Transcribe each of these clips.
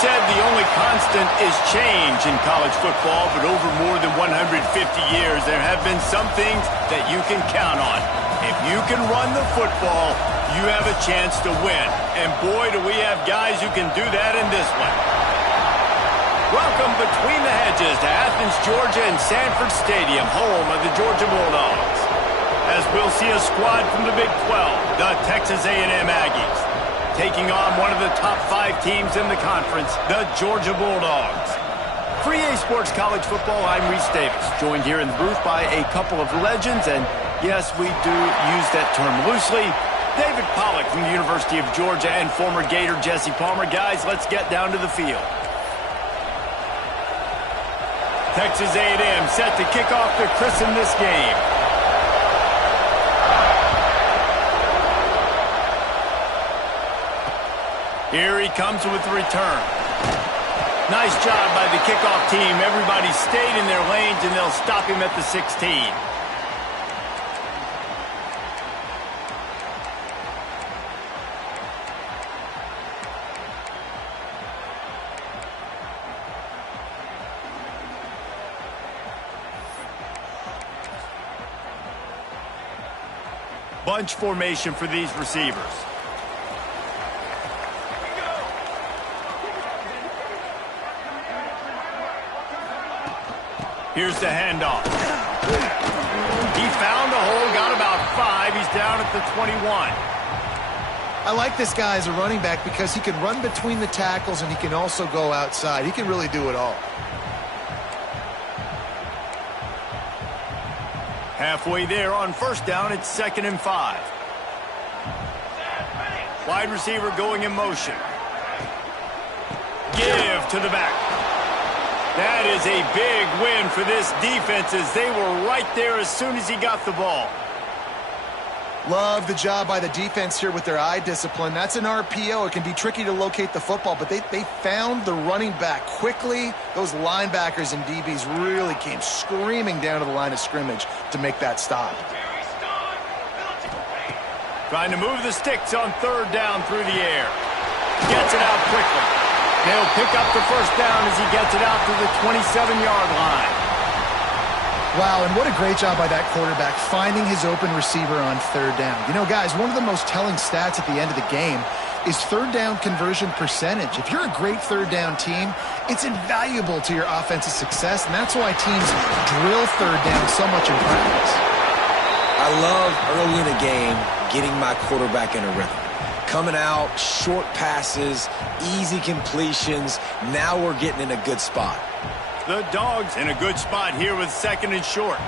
said the only constant is change in college football, but over more than 150 years, there have been some things that you can count on. If you can run the football, you have a chance to win. And boy, do we have guys who can do that in this one. Welcome between the hedges to Athens, Georgia and Sanford Stadium, home of the Georgia Bulldogs. As we'll see a squad from the Big 12, the Texas A&M Aggies, taking on one of the top 5 teams in the conference, the Georgia Bulldogs. For EA Sports College Football, I'm Reese Davis, joined here in the booth by a couple of legends, and yes, we do use that term loosely. David Pollack from the University of Georgia and former Gator Jesse Palmer. Guys, let's get down to the field. Texas A&M set to kick off to christen this game. Here he comes with the return. Nice job by the kickoff team. Everybody stayed in their lanes, and they'll stop him at the 16. Bunch formation for these receivers. Here's the handoff. He found a hole, got about 5. He's down at the 21. I like this guy as a running back because he can run between the tackles and he can also go outside. He can really do it all. Halfway there on first down, it's 2nd and 5. Wide receiver going in motion. Give to the back. That is a big win for this defense as they were right there as soon as he got the ball. Love the job by the defense here with their eye discipline. That's an RPO. It can be tricky to locate the football, but they found the running back quickly. Those linebackers and DBs really came screaming down to the line of scrimmage to make that stop. Trying to move the sticks on 3rd down through the air. Gets it out quickly. They'll pick up the first down as he gets it out to the 27-yard line. Wow, and what a great job by that quarterback finding his open receiver on 3rd down. You know, guys, one of the most telling stats at the end of the game is 3rd down conversion percentage. If you're a great 3rd down team, it's invaluable to your offensive success, and that's why teams drill 3rd down so much in practice. I love early in the game getting my quarterback in a rhythm. Coming out, short passes, easy completions. Now we're getting in a good spot. The Dogs in a good spot here with 2nd and short.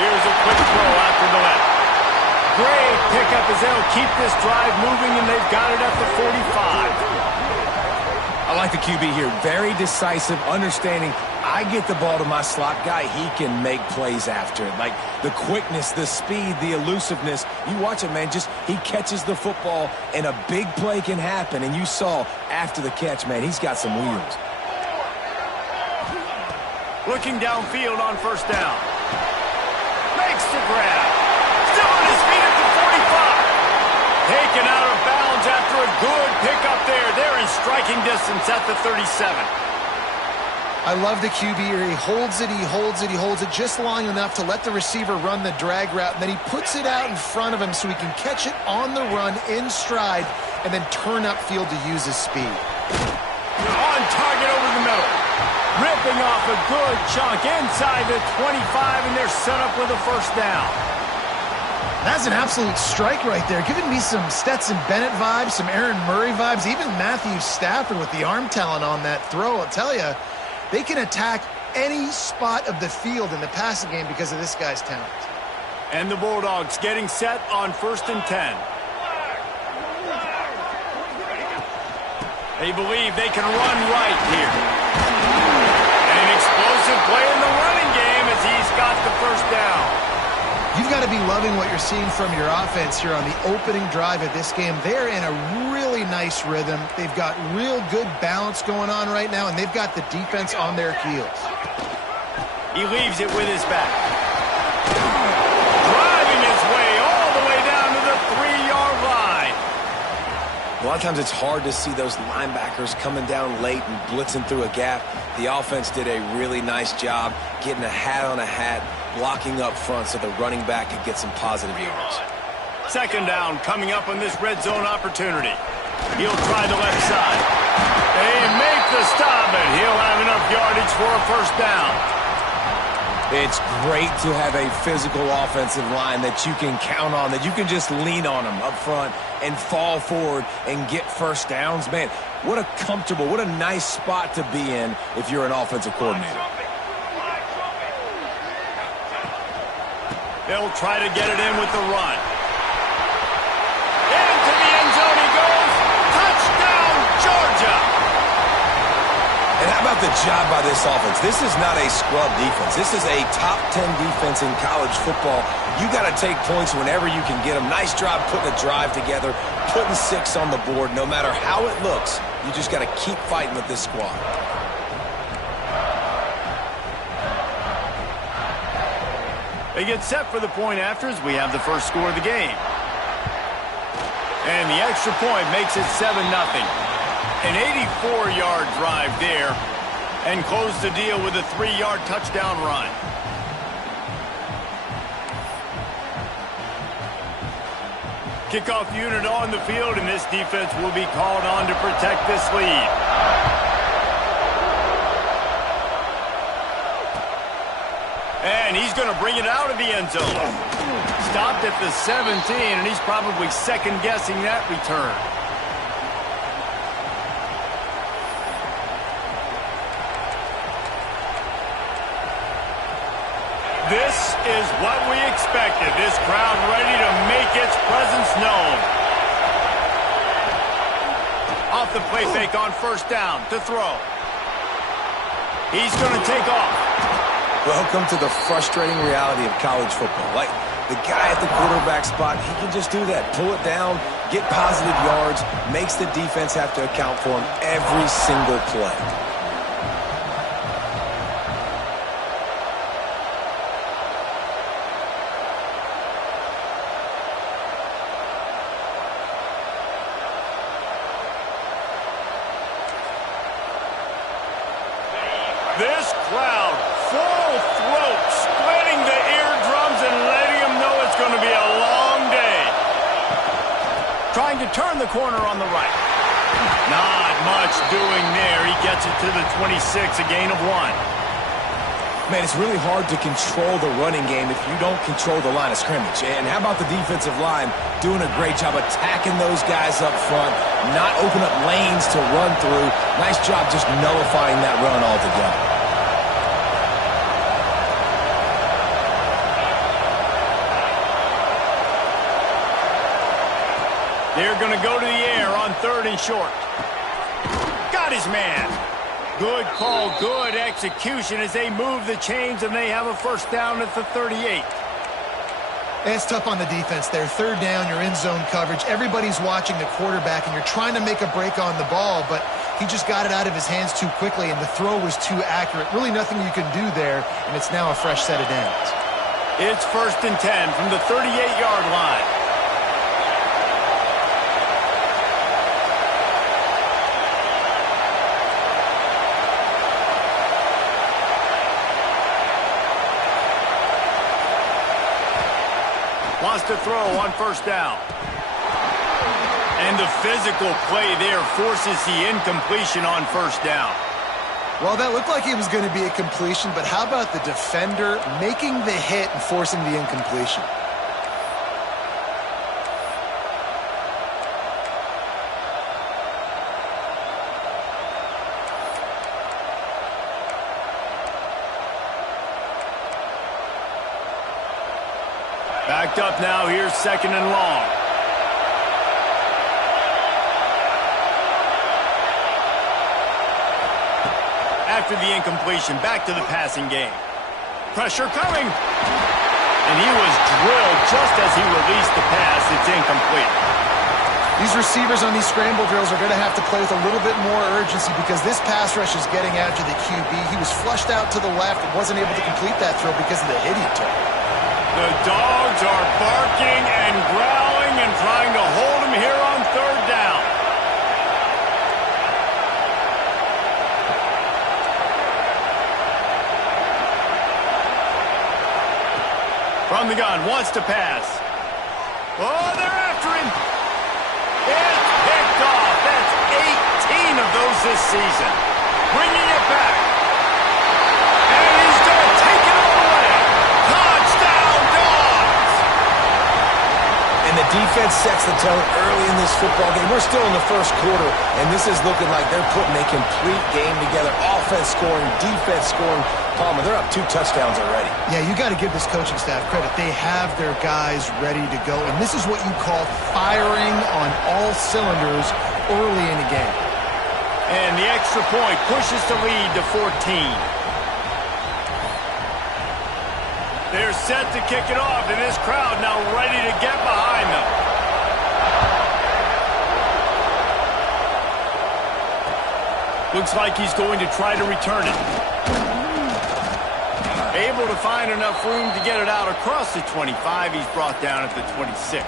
Here's a quick throw out to the left. Great pickup as they'll keep this drive moving, and they've got it at the 45. I like the QB here. Very decisive, understanding I get the ball to my slot guy, he can make plays after it. Like the quickness, the speed, the elusiveness. You watch it, man, just he catches the football and a big play can happen. And you saw after the catch, man, he's got some wheels. Looking downfield on first down. Makes the grab. Still on his feet at the 45. Taken out of bounds after a good pickup there. They're in striking distance at the 37. I love the QB here. He holds it, he holds it, he holds it just long enough to let the receiver run the drag route, and then he puts it out in front of him so he can catch it on the run in stride and then turn upfield to use his speed. On target over the middle. Ripping off a good chunk inside the 25, and they're set up with a first down. That's an absolute strike right there, giving me some Stetson Bennett vibes, some Aaron Murray vibes, even Matthew Stafford with the arm talent on that throw. I'll tell you, they can attack any spot of the field in the passing game because of this guy's talent. And the Bulldogs getting set on 1st and 10. They believe they can run right here. An explosive play in the running game as he's got the first down. You've got to be loving what you're seeing from your offense here on the opening drive of this game. They're in a really nice rhythm. They've got real good balance going on right now, and they've got the defense on their heels. He leaves it with his back. Driving his way all the way down to the 3-yard line. A lot of times it's hard to see those linebackers coming down late and blitzing through a gap. The offense did a really nice job getting a hat on a hat, blocking up front so the running back could get some positive yards. Second down coming up on this red zone opportunity. He'll try the left side. They make the stop, and he'll have enough yardage for a first down. It's great to have a physical offensive line that you can count on, that you can just lean on them up front and fall forward and get first downs. Man, what a comfortable, what a nice spot to be in if you're an offensive coordinator. They'll try to get it in with the run. Into the end zone he goes. Touchdown, Georgia! And how about the job by this offense? This is not a scrub defense. This is a top 10 defense in college football. You got to take points whenever you can get them. Nice job putting a drive together, putting 6 on the board. No matter how it looks, you just got to keep fighting with this squad. They get set for the point after as we have the first score of the game. And the extra point makes it 7-0. An 84-yard drive there, and close the deal with a 3-yard touchdown run. Kickoff unit on the field, and this defense will be called on to protect this lead. And he's going to bring it out of the end zone. Stopped at the 17, and he's probably second-guessing that return. This is what we expected. This crowd ready to make its presence known. Off the play fake on first down to throw. He's going to take off. Welcome to the frustrating reality of college football. Like, the guy at the quarterback spot, he can just do that. Pull it down, get positive yards, makes the defense have to account for him every single play. This crowd, full throat, splitting the eardrums and letting them know it's going to be a long day. Trying to turn the corner on the right. Not much doing there. He gets it to the 26, a gain of 1. Man, it's really hard to control the running game if you don't control the line of scrimmage. And how about the defensive line doing a great job attacking those guys up front, not open up lanes to run through. Nice job just nullifying that run altogether. They're going to go to the air on 3rd and short. Got his man. Good call, good execution as they move the chains, and they have a first down at the 38. It's tough on the defense there. 3rd down, you're in zone coverage. Everybody's watching the quarterback, and you're trying to make a break on the ball, but he just got it out of his hands too quickly, and the throw was too accurate. Really nothing you can do there, and it's now a fresh set of downs. It's 1st and 10 from the 38-yard line. Wants to throw on first down. And the physical play there forces the incompletion on first down. Well, that looked like it was going to be a completion, but how about the defender making the hit and forcing the incompletion? Backed up now, here's 2nd and long. After the incompletion, back to the passing game. Pressure coming. And he was drilled just as he released the pass. It's incomplete. These receivers on these scramble drills are going to have to play with a little bit more urgency because this pass rush is getting after the QB. He was flushed out to the left and wasn't able to complete that throw because of the hit he took. The dogs are barking and growling and trying to hold him here on 3rd down. From the gun, wants to pass. Oh, they're after him. It's picked off. That's 18 of those this season. Bringing it back. And he's going to take it all the way. Touchdown, Dogs! And the defense sets the tone early in this football game. We're still in the first quarter, and this is looking like they're putting a complete game together. Offense scoring, defense scoring. Palmer, they're up 2 touchdowns already. Yeah, you got to give this coaching staff credit. They have their guys ready to go, and this is what you call firing on all cylinders early in a game. And the extra point pushes the lead to 14. They're set to kick it off, and this crowd now ready to get behind them. Looks like he's going to try to return it. Able to find enough room to get it out across the 25. He's brought down at the 26.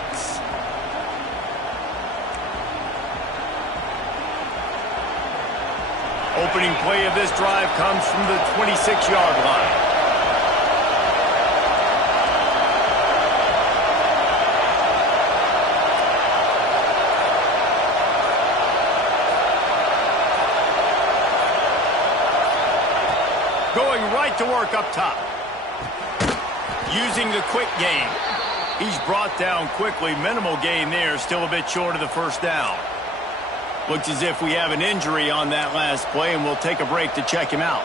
Opening play of this drive comes from the 26-yard line. Going right to work up top. Using the quick game. He's brought down quickly. Minimal gain there. Still a bit short of the first down. Looks as if we have an injury on that last play, and we'll take a break to check him out.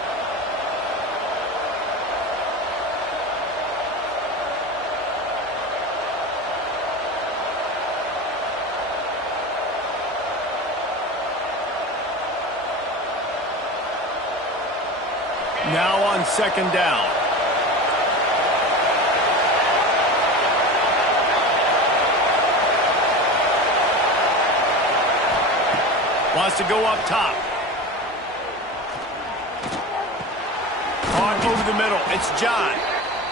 Now on second down. Wants to go up top. On over the middle. It's John.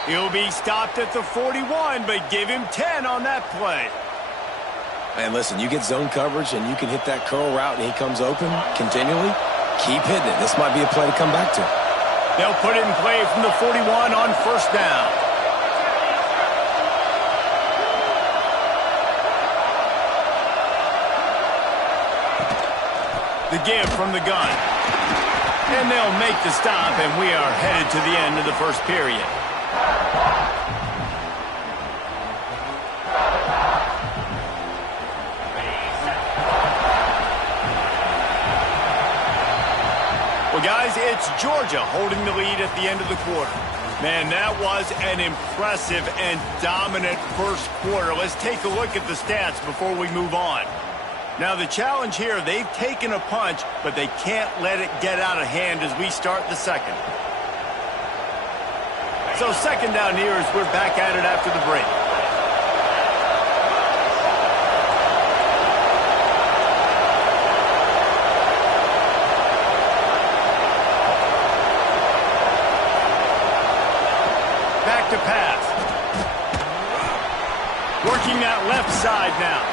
He'll be stopped at the 41, but give him 10 on that play. Man, listen, you get zone coverage and you can hit that curl route and he comes open continually. Keep hitting it. This might be a play to come back to. They'll put it in play from the 41 on first down. The give from the gun. And they'll make the stop, and we are headed to the end of the first period. Well, guys, it's Georgia holding the lead at the end of the quarter. Man, that was an impressive and dominant first quarter. Let's take a look at the stats before we move on. Now, the challenge here, they've taken a punch, but they can't let it get out of hand as we start the second. So second down here as we're back at it after the break. Back to pass. Working that left side now.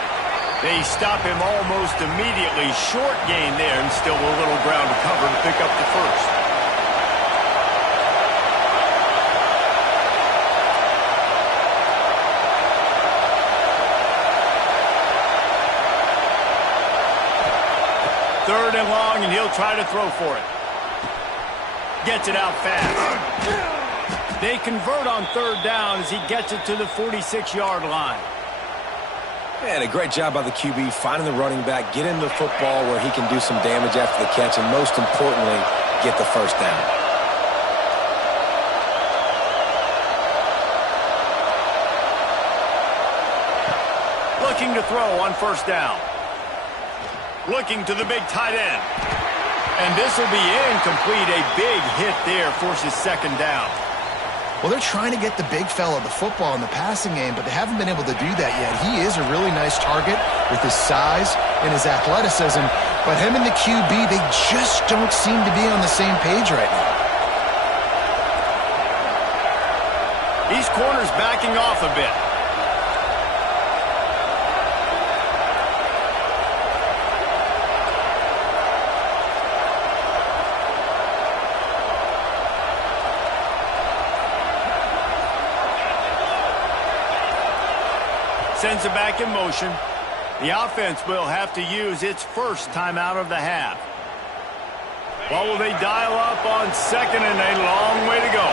They stop him almost immediately. Short gain there, and still a little ground to cover to pick up the first. Third and long, and he'll try to throw for it. Gets it out fast. They convert on third down as he gets it to the 46-yard line. Man, a great job by the QB finding the running back, get him the football where he can do some damage after the catch, and most importantly, get the first down. Looking to throw on first down. Looking to the big tight end. And this will be incomplete. A big hit there forces second down. Well, they're trying to get the big fella the football in the passing game, but they haven't been able to do that yet. He is a really nice target with his size and his athleticism, but him and the QB, they just don't seem to be on the same page right now. These corners backing off a bit. Sends it back in motion. The offense will have to use its first timeout of the half. What will they dial up on second and a long way to go?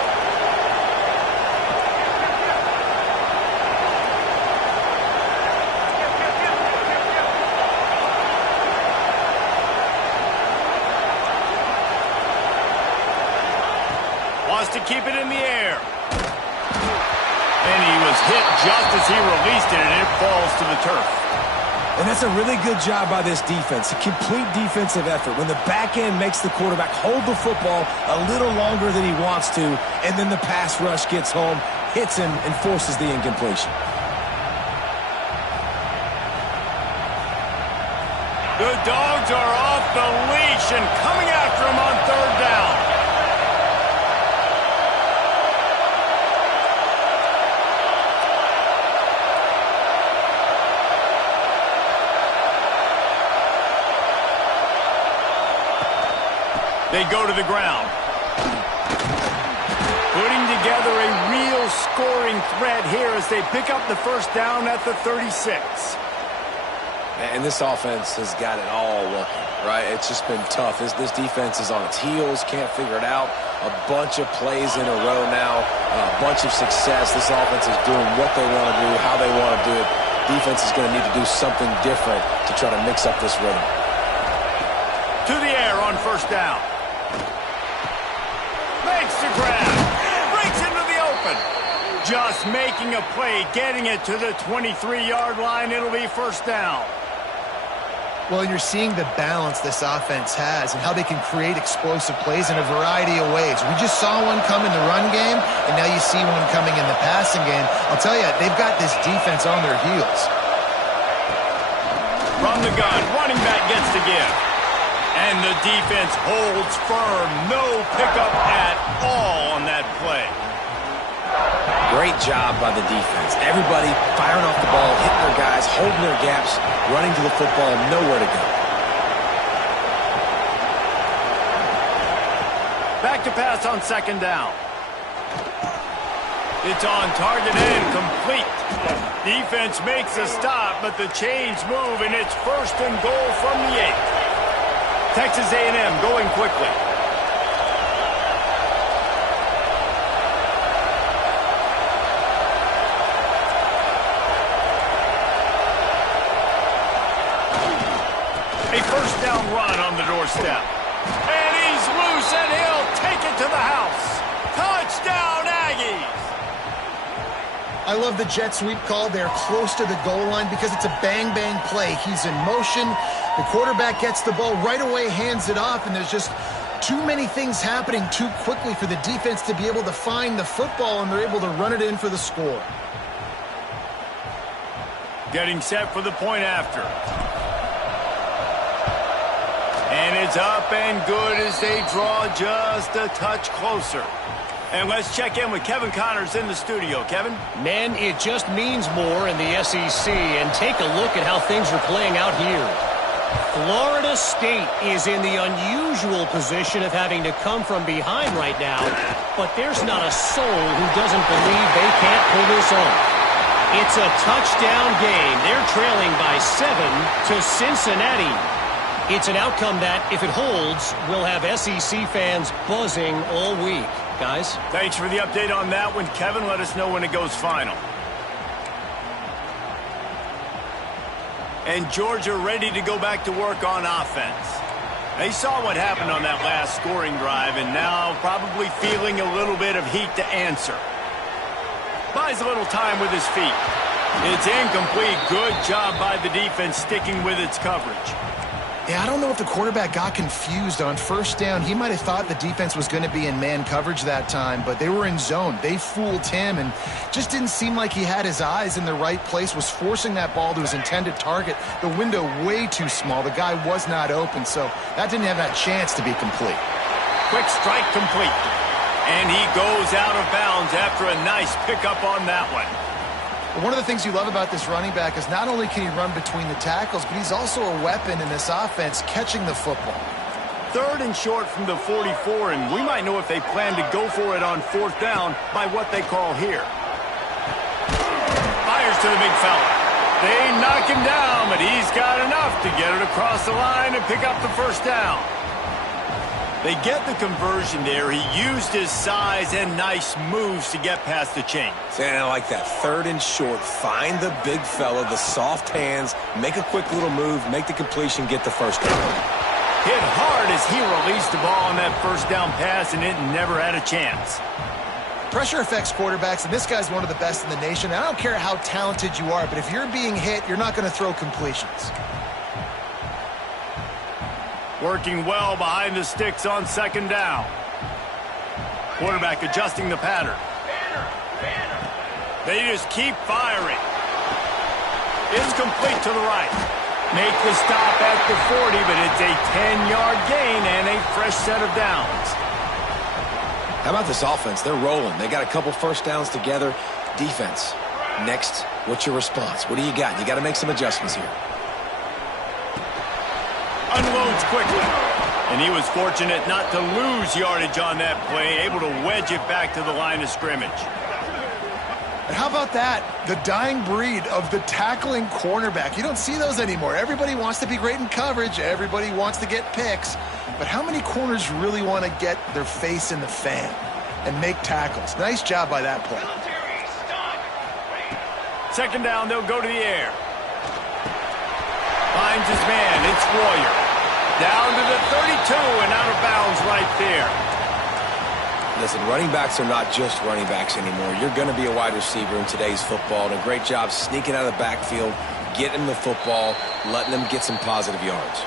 Wants to keep it in the air. And he was hit just as he released it, and it falls to the turf. And that's a really good job by this defense, a complete defensive effort. When the back end makes the quarterback hold the football a little longer than he wants to, and then the pass rush gets home, hits him, and forces the incompletion. The Dogs are off the leash and coming after him on third down. They go to the ground. Putting together a real scoring threat here as they pick up the first down at the 36. And this offense has got it all working, right? It's just been tough. This defense is on its heels, can't figure it out. A bunch of plays in a row now, a bunch of success. This offense is doing what they want to do, how they want to do it. Defense is going to need to do something different to try to mix up this rhythm. To the air on first down. Makes the grab. Breaks into the open. Just making a play, getting it to the 23-yard line. It'll be first down. Well, you're seeing the balance this offense has and how they can create explosive plays in a variety of ways. We just saw one come in the run game, and now you see one coming in the passing game. I'll tell you, they've got this defense on their heels. From the gun, running back gets the give. And the defense holds firm. No pickup at all on that play. Great job by the defense. Everybody firing off the ball, hitting their guys, holding their gaps, running to the football, nowhere to go. Back to pass on second down. It's on target and complete. Defense makes a stop, but the chains move, and it's first and goal from the 8. Texas A&M going quickly. A first down run on the doorstep. And he's loose, and he'll take it to the house. Touchdown, Aggies! I love the jet sweep call. They're close to the goal line because it's a bang-bang play. He's in motion. The quarterback gets the ball right away, hands it off, and there's just too many things happening too quickly for the defense to be able to find the football, and they're able to run it in for the score. Getting set for the point after. And it's up and good as they draw just a touch closer. And let's check in with Kevin Connors in the studio. Kevin? Man, it just means more in the SEC. And take a look at how things are playing out here. Florida State is in the unusual position of having to come from behind right now. But there's not a soul who doesn't believe they can't pull this off. It's a touchdown game. They're trailing by 7 to Cincinnati. It's an outcome that, if it holds, will have SEC fans buzzing all week. Guys? Thanks for the update on that one, Kevin. Let us know when it goes final. And Georgia ready to go back to work on offense. They saw what happened on that last scoring drive, and now probably feeling a little bit of heat to answer. Buys a little time with his feet. It's incomplete. Good job by the defense sticking with its coverage. Yeah, I don't know if the quarterback got confused on first down. He might have thought the defense was going to be in man coverage that time, but they were in zone. They fooled him and just didn't seem like he had his eyes in the right place, was forcing that ball to his intended target. The window way too small. The guy was not open, so that didn't have that chance to be complete. Quick strike complete. And he goes out of bounds after a nice pickup on that one. One of the things you love about this running back is not only can he run between the tackles, but he's also a weapon in this offense, catching the football. Third and short from the 44, and we might know if they plan to go for it on fourth down by what they call here. Fires to the big fella. They knock him down, but he's got enough to get it across the line and pick up the first down. They get the conversion there. He used his size and nice moves to get past the chains. And I like that. 3rd and short. Find the big fella, the soft hands, make a quick little move, make the completion, get the first down. Hit hard as he released the ball on that first down pass, and it never had a chance. Pressure affects quarterbacks, and this guy's one of the best in the nation. I don't care how talented you are, but if you're being hit, you're not going to throw completions. Working well behind the sticks on 2nd down. Quarterback adjusting the pattern. They just keep firing. It's complete to the right. Make the stop at the 40, but it's a 10-yard gain and a fresh set of downs. How about this offense? They're rolling. They got a couple first downs together. Defense. Next, what's your response? What do you got? You got to make some adjustments here. Unloads quickly. And he was fortunate not to lose yardage on that play, able to wedge it back to the line of scrimmage. And how about that? The dying breed of the tackling cornerback. You don't see those anymore. Everybody wants to be great in coverage. Everybody wants to get picks. But how many corners really want to get their face in the fan and make tackles? Nice job by that play. 2nd down, they'll go to the air. Finds his man. It's Warrior. Down to the 32 and out of bounds right there. Listen, running backs are not just running backs anymore. You're going to be a wide receiver in today's football. And a great job sneaking out of the backfield, getting the football, letting them get some positive yards.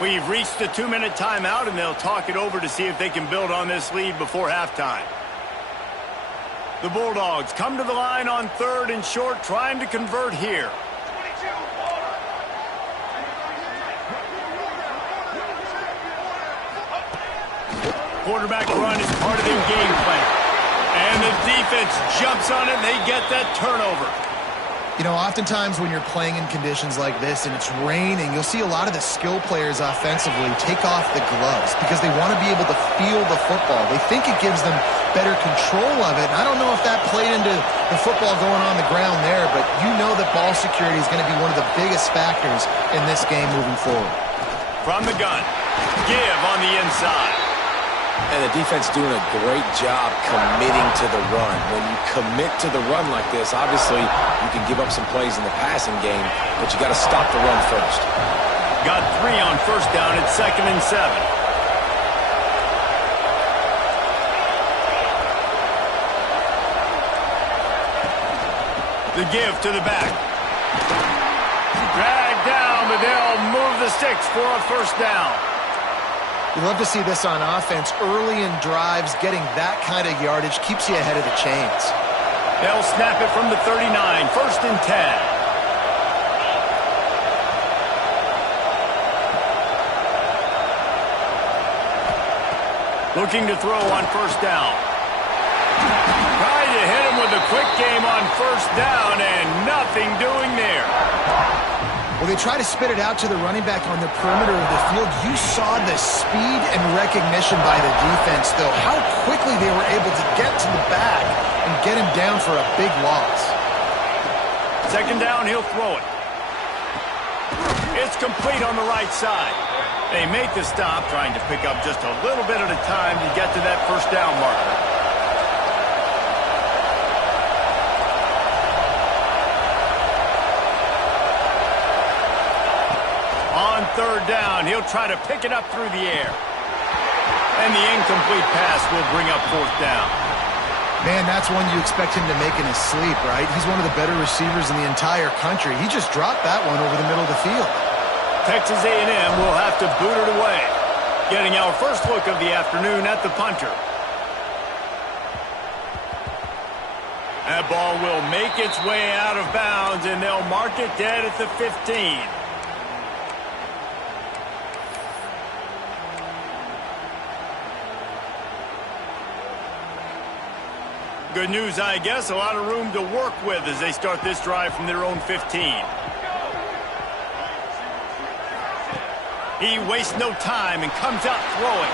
We've reached the 2-minute timeout, and they'll talk it over to see if they can build on this lead before halftime. The Bulldogs come to the line on 3rd and short, trying to convert here. Quarterback run is part of their game plan. And the defense jumps on it, and they get that turnover. You know, oftentimes when you're playing in conditions like this and it's raining, you'll see a lot of the skill players offensively take off the gloves because they want to be able to feel the football. They think it gives them better control of it. And I don't know if that played into the football going on the ground there, but you know that ball security is going to be one of the biggest factors in this game moving forward. From the gun, give on the inside. And the defense doing a great job committing to the run. When you commit to the run like this, obviously you can give up some plays in the passing game, but you got to stop the run first. Got 3 on 1st down at 2nd and 7. The give to the back. Drag down, but they'll move the sticks for a 1st down. You love to see this on offense. Early in drives, getting that kind of yardage keeps you ahead of the chains. They'll snap it from the 39, 1st and 10. Looking to throw on 1st down. Trying to hit him with a quick game on 1st down, and nothing doing there. Well, they try to spit it out to the running back on the perimeter of the field. You saw the speed and recognition by the defense, though. How quickly they were able to get to the back and get him down for a big loss. 2nd down, he'll throw it. It's complete on the right side. They make the stop, trying to pick up just a little bit at a time to get to that 1st down marker. On 3rd down, he'll try to pick it up through the air. And the incomplete pass will bring up 4th down. Man, that's one you expect him to make in his sleep, right? He's one of the better receivers in the entire country. He just dropped that one over the middle of the field. Texas A&M will have to boot it away. Getting our first look of the afternoon at the punter. That ball will make its way out of bounds, and they'll mark it dead at the 15. Good news, I guess. A lot of room to work with as they start this drive from their own 15. He wastes no time and comes out throwing.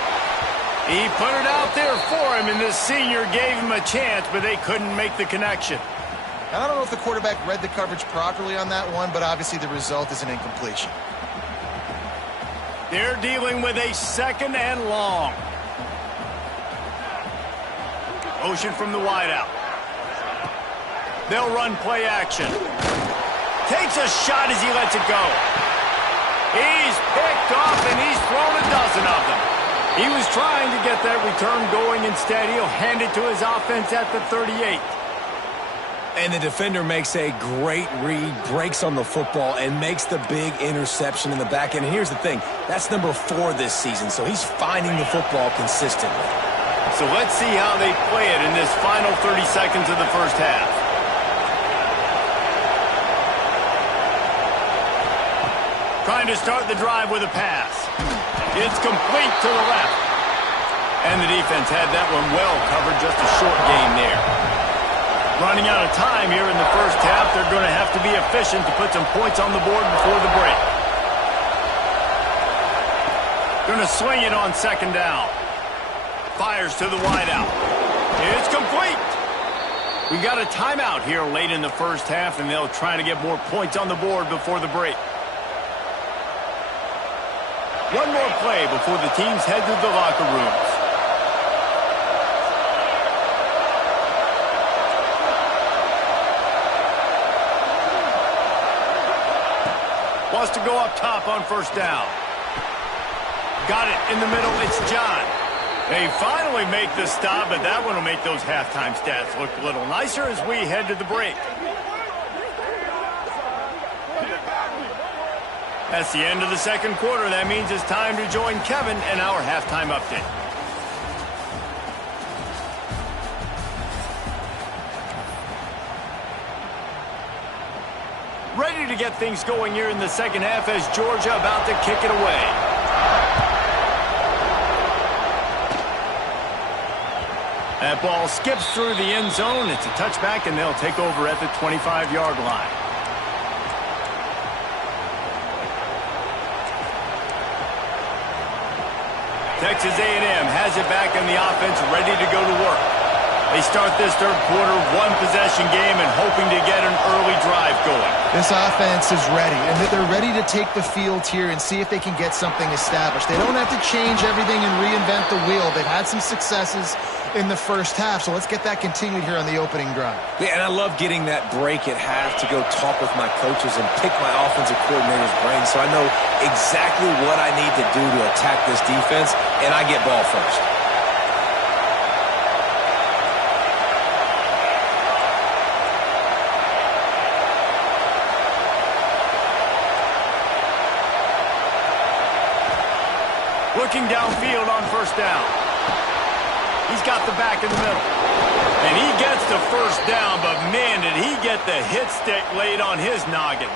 He put it out there for him, and the senior gave him a chance, but they couldn't make the connection. And I don't know if the quarterback read the coverage properly on that one, but obviously the result is an incompletion. They're dealing with a 2nd and long. Motion from the wideout. They'll run play action. Takes a shot as he lets it go. He's picked off, and he's thrown a dozen of them. He was trying to get that return going. Instead, he'll hand it to his offense at the 38. And the defender makes a great read, breaks on the football, and makes the big interception in the back end. And here's the thing, that's number 4 this season, so he's finding the football consistently. So let's see how they play it in this final 30 seconds of the first half. Trying to start the drive with a pass. It's complete to the left. And the defense had that one well covered, just a short gain there. Running out of time here in the first half. They're going to have to be efficient to put some points on the board before the break. Going to swing it on 2nd down. Fires to the wideout. It's complete. We got a timeout here late in the first half, and they'll try to get more points on the board before the break. One more play before the teams head to the locker rooms. Wants to go up top on 1st down. Got it in the middle. It's John. They finally make the stop, but that one will make those halftime stats look a little nicer as we head to the break. That's the end of the 2nd quarter. That means it's time to join Kevin in our halftime update. Ready to get things going here in the 2nd half as Georgia about to kick it away. That ball skips through the end zone. It's a touchback, and they'll take over at the 25-yard line. Texas A&M has it back in the offense, ready to go to work. They start this 3rd quarter, 1-possession game, and hoping to get an early drive going. This offense is ready, and they're ready to take the field here and see if they can get something established. They don't have to change everything and reinvent the wheel. They've had some successes in the first half, so let's get that continued here on the opening drive. Yeah, and I love getting that break at half to go talk with my coaches and pick my offensive coordinator's brain so I know exactly what I need to do to attack this defense, and I get ball first. Looking downfield on 1st down. He's got the back in the middle. And he gets the 1st down, but man, did he get the hit stick laid on his noggin.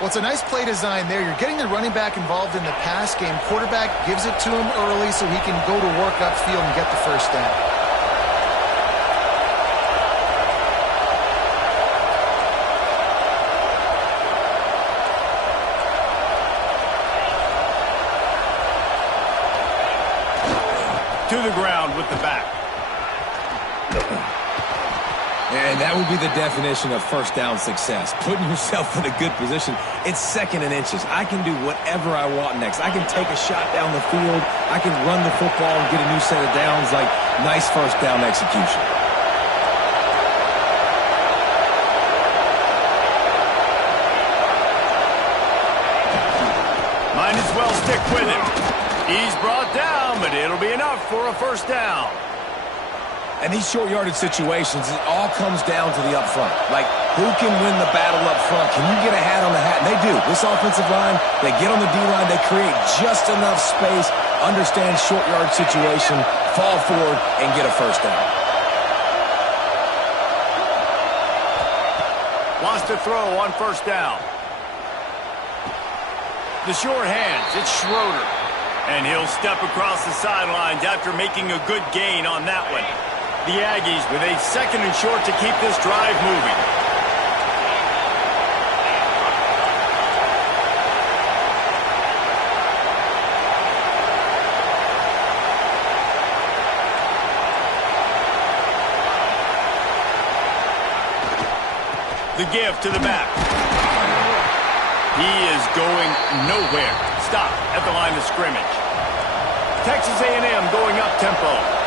Well, it's a nice play design there. You're getting the running back involved in the pass game. Quarterback gives it to him early so he can go to work upfield and get the 1st down. To the ground with the back. And that would be the definition of 1st down success. Putting yourself in a good position. It's 2nd and inches. I can do whatever I want next. I can take a shot down the field. I can run the football and get a new set of downs. Like, nice 1st down execution. Might as well stick with him. He's brought down, but it'll be enough for a 1st down. And these short yardage situations, it all comes down to the up front. Like, who can win the battle up front? Can you get a hat on the hat? And they do. This offensive line, they get on the D-line, they create just enough space, understand short yard situation, fall forward, and get a 1st down. Wants to throw on 1st down. The short hands, it's Schroeder. And he'll step across the sidelines after making a good gain on that one. The Aggies with a 2nd and short to keep this drive moving. The give to the back. He is going nowhere. Stop at the line of scrimmage. Texas A&M going up tempo.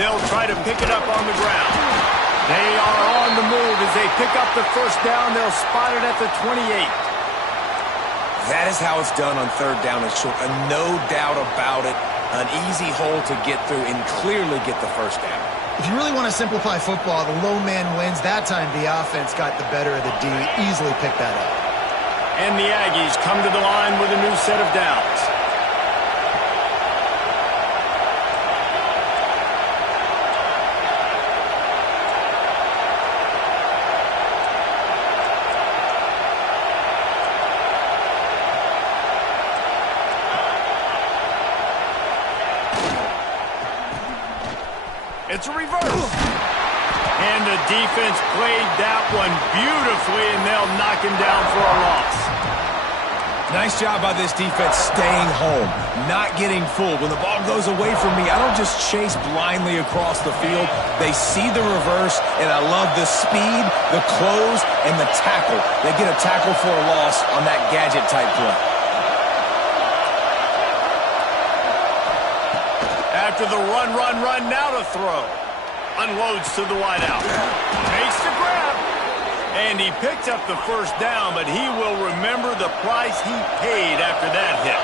They'll try to pick it up on the ground. They are on the move as they pick up the first down. They'll spot it at the 28. That is how it's done on third down and short. No doubt about it. An easy hole to get through and clearly get the first down. If you really want to simplify football, the low man wins. That time the offense got the better of the D. Easily picked that up. And the Aggies come to the line with a new set of downs. It's a reverse. And the defense played that one beautifully, and they'll knock him down for a loss. Nice job by this defense staying home, not getting fooled. When the ball goes away from me, I don't just chase blindly across the field. They see the reverse, and I love the speed, the close, and the tackle. They get a tackle for a loss on that gadget-type play. After the run, now to throw. Unloads to the wideout. Makes the grab. And he picked up the first down, but he will remember the price he paid after that hit.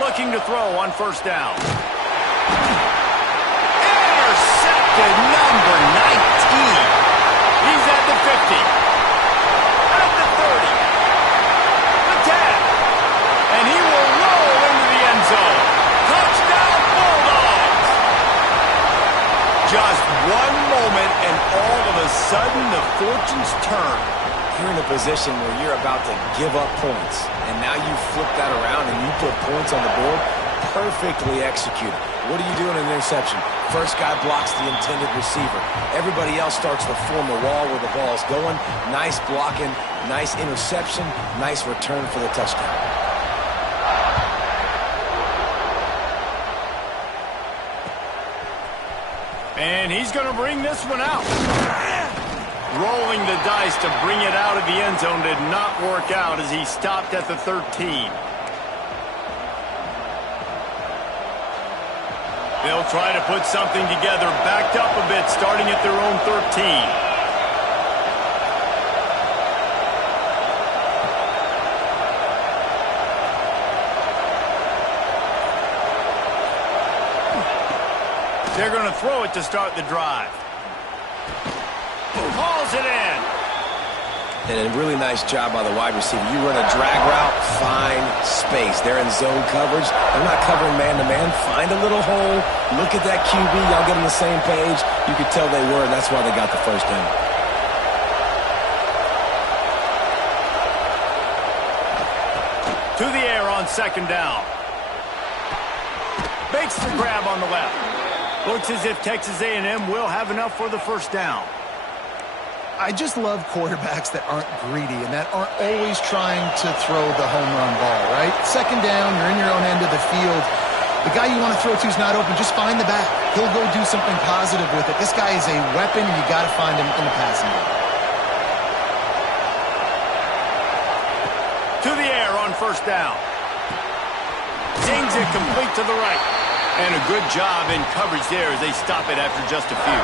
Looking to throw on first down. Intercepted, number 19. He's at the 50. At the 30. The 10. And he will roll into the end zone. Touchdown, Bulldogs. Just one moment, and all of a sudden, the fortunes turn. You're in a position where you're about to give up points, and now you flip that around and you put points on the board. Perfectly executed. What do you do in an interception? First guy blocks the intended receiver. Everybody else starts to form a wall where the ball's going. Nice blocking, nice interception, nice return for the touchdown. And he's going to bring this one out. Rolling the dice to bring it out of the end zone did not work out as he stopped at the 13. They'll try to put something together, backed up a bit, starting at their own 13. They're going to throw it to start the drive. Hauls it in. And a really nice job by the wide receiver. You run a drag route, find space. They're in zone coverage. They're not covering man-to-man. Find a little hole. Look at that QB. Y'all get on the same page. You could tell they were, and that's why they got the first down. To the air on second down. Makes the grab on the left. Looks as if Texas A&M will have enough for the first down. I just love quarterbacks that aren't greedy and that aren't always trying to throw the home run ball, right? Second down, you're in your own end of the field. The guy you want to throw to is not open. Just find the back. He'll go do something positive with it. This guy is a weapon, and you got to find him in the passing game. To the air on first down. Zings it complete to the right. And a good job in coverage there as they stop it after just a few.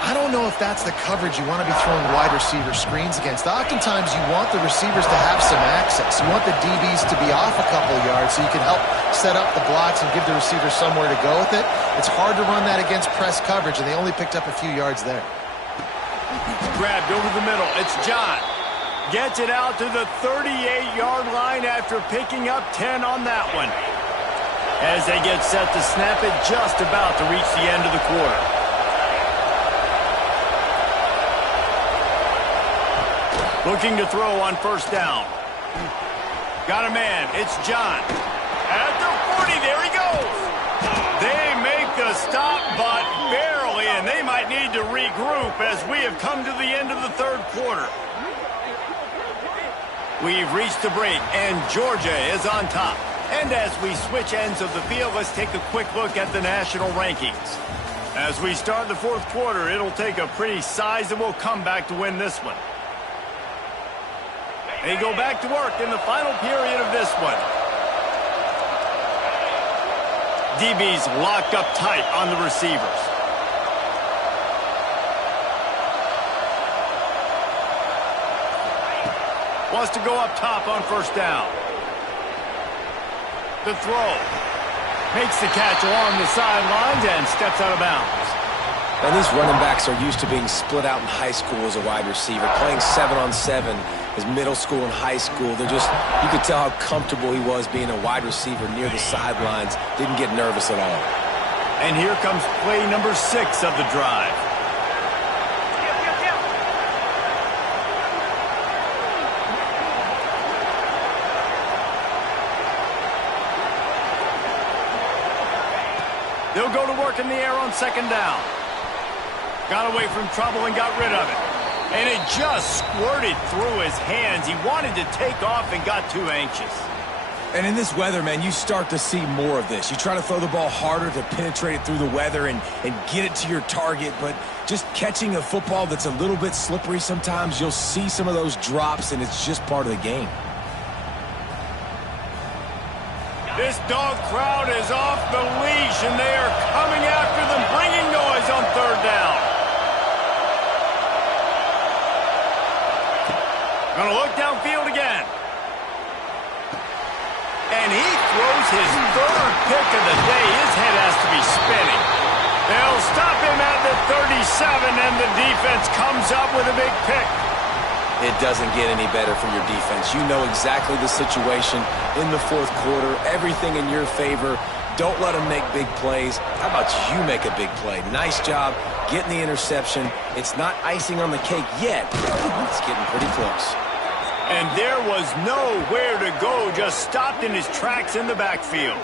I don't know if that's the coverage you want to be throwing wide receiver screens against. Oftentimes, you want the receivers to have some access. You want the DBs to be off a couple of yards so you can help set up the blocks and give the receivers somewhere to go with it. It's hard to run that against press coverage, and they only picked up a few yards there. Grabbed over the middle. It's John. Gets it out to the 38-yard line after picking up 10 on that one. As they get set to snap it, just about to reach the end of the quarter. Looking to throw on first down. Got a man. It's John. At the 40, there he goes. They make the stop, but barely, and they might need to regroup as we have come to the end of the third quarter. We've reached the break, and Georgia is on top. And as we switch ends of the field, let's take a quick look at the national rankings. As we start the fourth quarter, it'll take a pretty sizable comeback to win this one. They go back to work in the final period of this one. DB's locked up tight on the receivers. Wants to go up top on first down. The throw. Makes the catch along the sidelines and steps out of bounds. And these running backs are used to being split out in high school as a wide receiver. Playing 7-on-7 as middle school and high school. You could tell how comfortable he was being a wide receiver near the sidelines. Didn't get nervous at all. And here comes play number 6 of the drive. They'll go to work in the air on second down. Got away from trouble and got rid of it. And it just squirted through his hands. He wanted to take off and got too anxious. And in this weather, man, you start to see more of this. You try to throw the ball harder to penetrate it through the weather and get it to your target, but just catching a football that's a little bit slippery sometimes, you'll see some of those drops, and it's just part of the game. This dog crowd is off the leash, and they are coming after them, bringing noise on third down. Gonna look downfield again. And he throws his third pick of the day. His head has to be spinning. They'll stop him at the 37, and the defense comes up with a big pick. It doesn't get any better for your defense. You know exactly the situation in the fourth quarter. Everything in your favor. Don't let them make big plays. How about you make a big play? Nice job getting the interception. It's not icing on the cake yet. It's getting pretty close. And there was nowhere to go. Just stopped in his tracks in the backfield.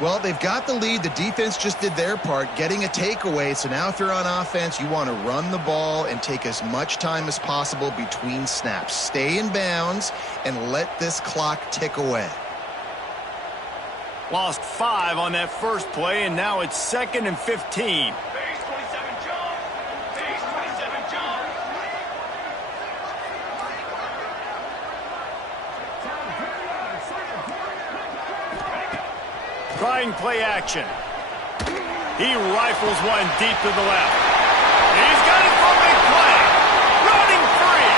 Well, they've got the lead. The defense just did their part, getting a takeaway. So now if you're on offense, you want to run the ball and take as much time as possible between snaps. Stay in bounds and let this clock tick away. Lost 5 on that first play, and now it's 2nd and 15. Trying play action. He rifles one deep to the left. He's got it for a big play. Running free.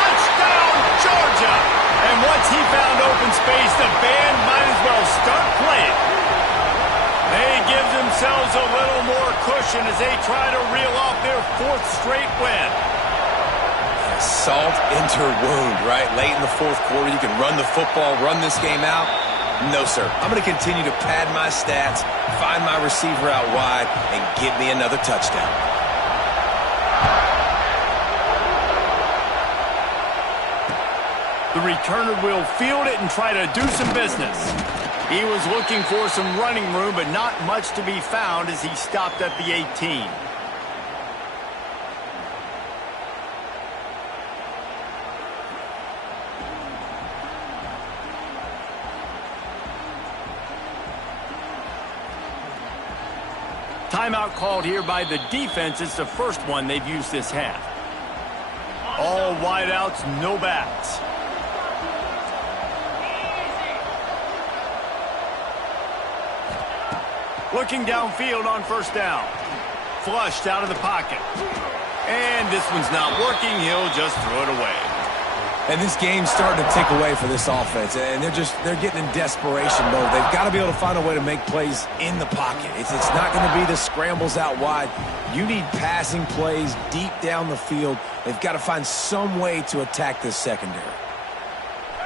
Touchdown, Georgia. And once he found open space, the band might as well start playing. They give themselves a little more cushion as they try to reel off their 4th straight win. Salt into wound, right? Late in the fourth quarter, you can run the football, run this game out. No, sir. I'm going to continue to pad my stats, find my receiver out wide, and get me another touchdown. The returner will field it and try to do some business. He was looking for some running room, but not much to be found as he stopped at the 18. Timeout called here by the defense. It's the first one they've used this half. All wideouts, no backs. Looking downfield on first down. Flushed out of the pocket. And this one's not working. He'll just throw it away. And this game's starting to tick away for this offense, and they're getting in desperation mode. They've got to be able to find a way to make plays in the pocket. It's not going to be the scrambles out wide. You need passing plays deep down the field. They've got to find some way to attack this secondary.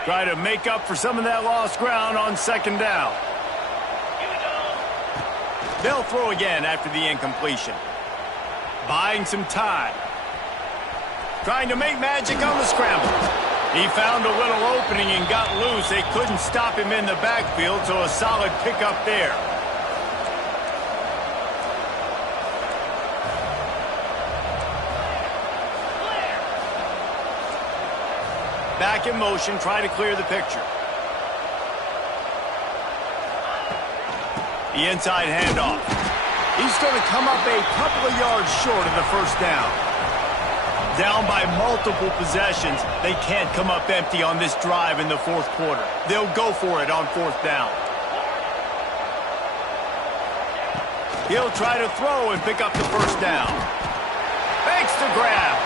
Try to make up for some of that lost ground on second down. They'll throw again after the incompletion. Buying some time. Trying to make magic on the scramble. He found a little opening and got loose. They couldn't stop him in the backfield, so a solid pickup there. Back in motion, try to clear the picture. The inside handoff. He's going to come up a couple of yards short of the first down. Down by multiple possessions, they can't come up empty on this drive in the fourth quarter. They'll go for it on fourth down. He'll try to throw and pick up the first down. Makes the grab.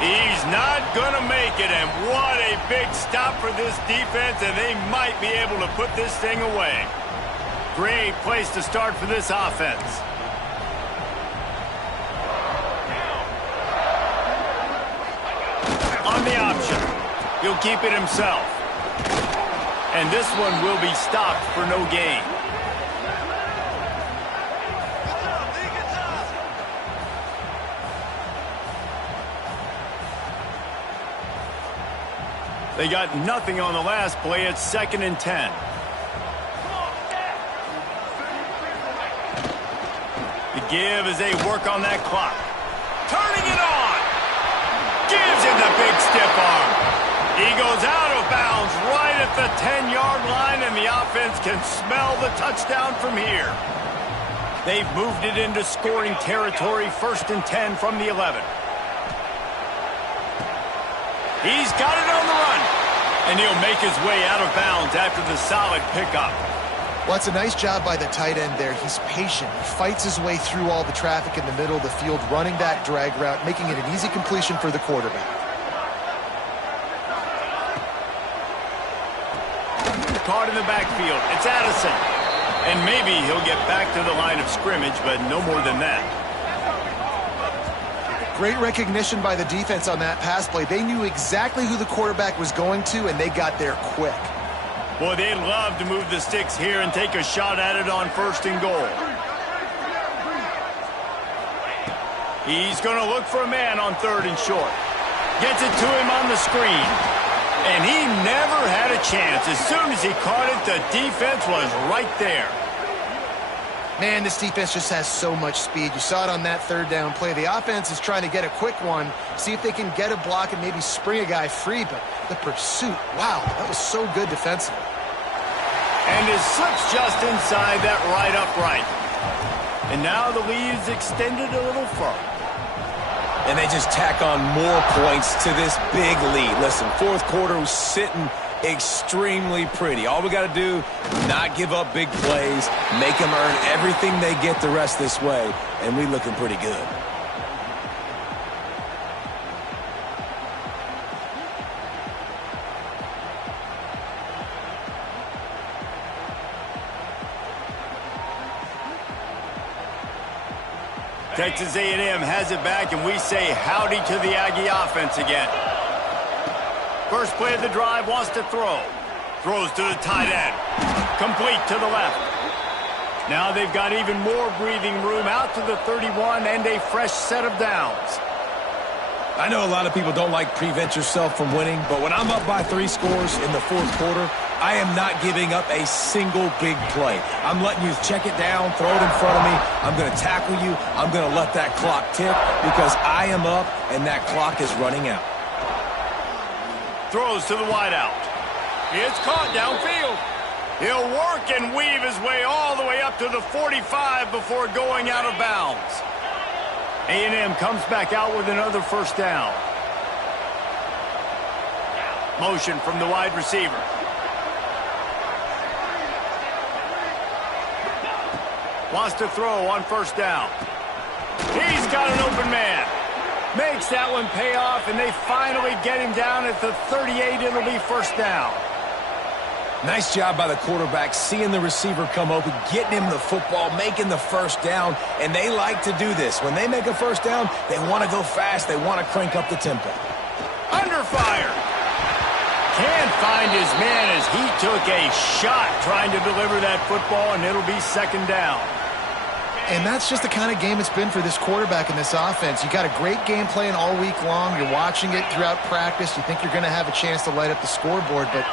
He's not going to make it, and what a big stop for this defense, and they might be able to put this thing away. Great place to start for this offense. On the option. He'll keep it himself. And this one will be stopped for no gain. They got nothing on the last play. It's 2nd and 10. The give as they work on that clock. Turning it on. Gives him the big stiff arm. He goes out of bounds right at the 10-yard line, and the offense can smell the touchdown from here. They've moved it into scoring territory, 1st and 10 from the 11. He's got it on the run, and he'll make his way out of bounds after the solid pickup. Well, it's a nice job by the tight end there. He's patient. He fights his way through all the traffic in the middle of the field, running that drag route, making it an easy completion for the quarterback. Caught in the backfield. It's Addison. And maybe he'll get back to the line of scrimmage, but no more than that. Great recognition by the defense on that pass play. They knew exactly who the quarterback was going to, and they got there quick. Boy, they'd love to move the sticks here and take a shot at it on 1st and goal. He's going to look for a man on 3rd and short. Gets it to him on the screen. And he never had a chance. As soon as he caught it, the defense was right there. Man, this defense just has so much speed. You saw it on that 3rd down play. The offense is trying to get a quick one, see if they can get a block and maybe spring a guy free, but the pursuit, wow, that was so good defensively. And his slip's just inside that right upright. And now the lead is extended a little further. And they just tack on more points to this big lead. Listen, fourth quarter was sitting extremely pretty. All we got to do, not give up big plays, make them earn everything they get the rest this way, and we're looking pretty good. Texas A&M has it back, and we say howdy to the Aggie offense again. First play of the drive, wants to throw. Throws to the tight end. Complete to the left. Now they've got even more breathing room out to the 31 and a fresh set of downs. I know a lot of people don't like prevent yourself from winning, but when I'm up by 3 scores in the fourth quarter, I am not giving up a single big play. I'm letting you check it down, throw it in front of me. I'm going to tackle you. I'm going to let that clock tick because I am up and that clock is running out. Throws to the wideout. It's caught downfield. He'll work and weave his way all the way up to the 45 before going out of bounds. A&M comes back out with another first down. Motion from the wide receiver. Wants to throw on first down. He's got an open man. Makes that one pay off, and they finally get him down at the 38. It'll be first down. Nice job by the quarterback, seeing the receiver come open, getting him the football, making the first down, and they like to do this. When they make a first down, they want to go fast. They want to crank up the tempo. Under fire. Can't find his man as he took a shot trying to deliver that football, and it'll be second down. And that's just the kind of game it's been for this quarterback in this offense. You got a great game plan all week long. You're watching it throughout practice. You think you're going to have a chance to light up the scoreboard, but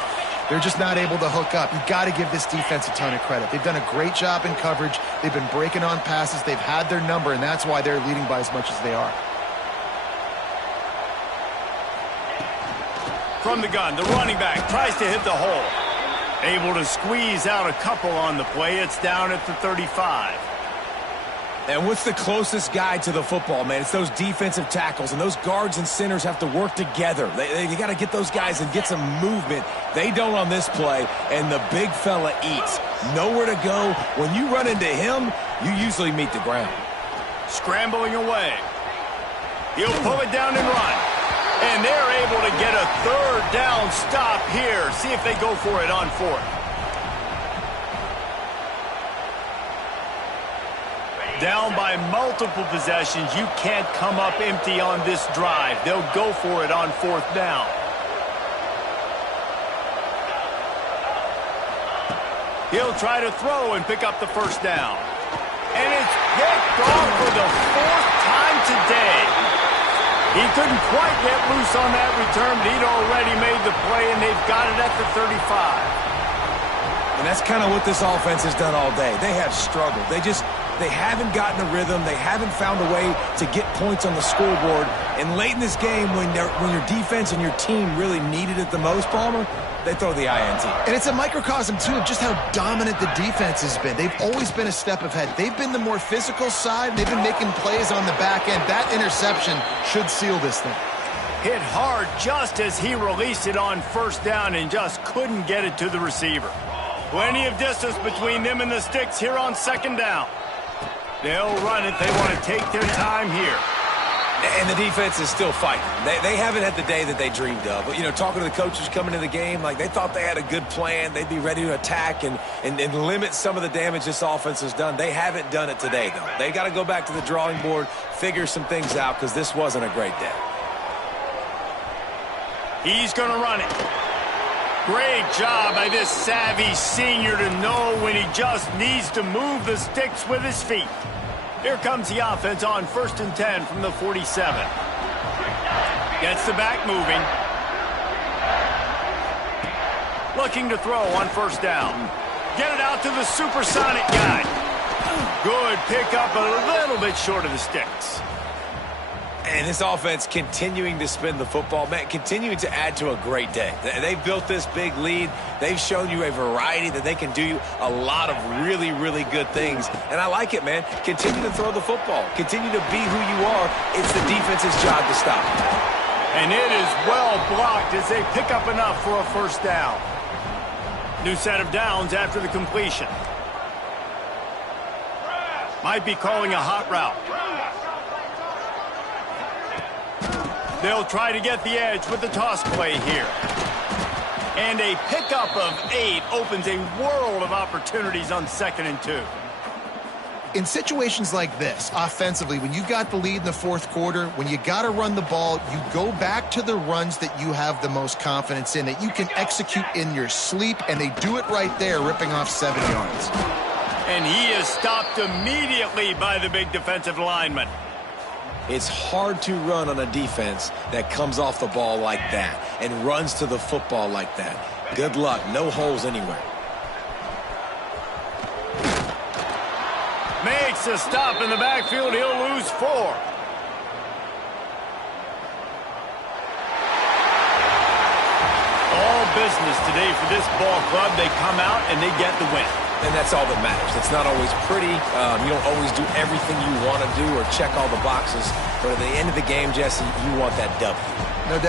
they're just not able to hook up. You've got to give this defense a ton of credit. They've done a great job in coverage. They've been breaking on passes. They've had their number, and that's why they're leading by as much as they are. From the gun, the running back tries to hit the hole. Able to squeeze out a couple on the play. It's down at the 35. And what's the closest guy to the football, man? It's those defensive tackles, and those guards and centers have to work together. You got to get those guys and get some movement. They don't on this play, and the big fella eats. Nowhere to go. When you run into him, you usually meet the ground. Scrambling away. He'll pull it down and run. And they're able to get a third down stop here. See if they go for it on fourth. Down by multiple possessions, you can't come up empty on this drive. They'll go for it on fourth down. He'll try to throw and pick up the first down. And it's picked off for the fourth time today. He couldn't quite get loose on that return, but he'd already made the play, and they've got it at the 35. And that's kind of what this offense has done all day. They have struggled. They haven't gotten a rhythm. They haven't found a way to get points on the scoreboard. And late in this game, when your defense and your team really needed it the most, Palmer, they throw the INT. And it's a microcosm, too, of just how dominant the defense has been. They've always been a step ahead. They've been the more physical side. They've been making plays on the back end. That interception should seal this thing. Hit hard just as he released it on first down and just couldn't get it to the receiver. Plenty of distance between them and the sticks here on second down. They'll run it. They want to take their time here. And the defense is still fighting. They haven't had the day that they dreamed of. But, you know, talking to the coaches coming into the game, like they thought they had a good plan. They'd be ready to attack and limit some of the damage this offense has done. They haven't done it today, though. They got to go back to the drawing board, figure some things out, because this wasn't a great day. He's going to run it. Great job by this savvy senior to know when he just needs to move the sticks with his feet. Here comes the offense on 1st and 10 from the 47. Gets the back moving. Looking to throw on first down. Get it out to the supersonic guy. Good pickup, a little bit short of the sticks. And this offense continuing to spin the football, man, continuing to add to a great day. They've built this big lead. They've shown you a variety that they can do a lot of really, really good things. And I like it, man. Continue to throw the football. Continue to be who you are. It's the defense's job to stop. And it is well blocked as they pick up enough for a first down. New set of downs after the completion. Might be calling a hot route. They'll try to get the edge with the toss play here. And a pickup of 8 opens a world of opportunities on 2nd and 2. In situations like this, offensively, when you've got the lead in the fourth quarter, when you got to run the ball, you go back to the runs that you have the most confidence in, that you can execute in your sleep, and they do it right there, ripping off 7 yards. And he is stopped immediately by the big defensive lineman. It's hard to run on a defense that comes off the ball like that and runs to the football like that. Good luck. No holes anywhere. Makes a stop in the backfield. He'll lose 4. All business today for this ball club. They come out and they get the win. And that's all that matters. It's not always pretty. You don't always do everything you want to do or check all the boxes. But at the end of the game, Jesse, you want that W. No doubt.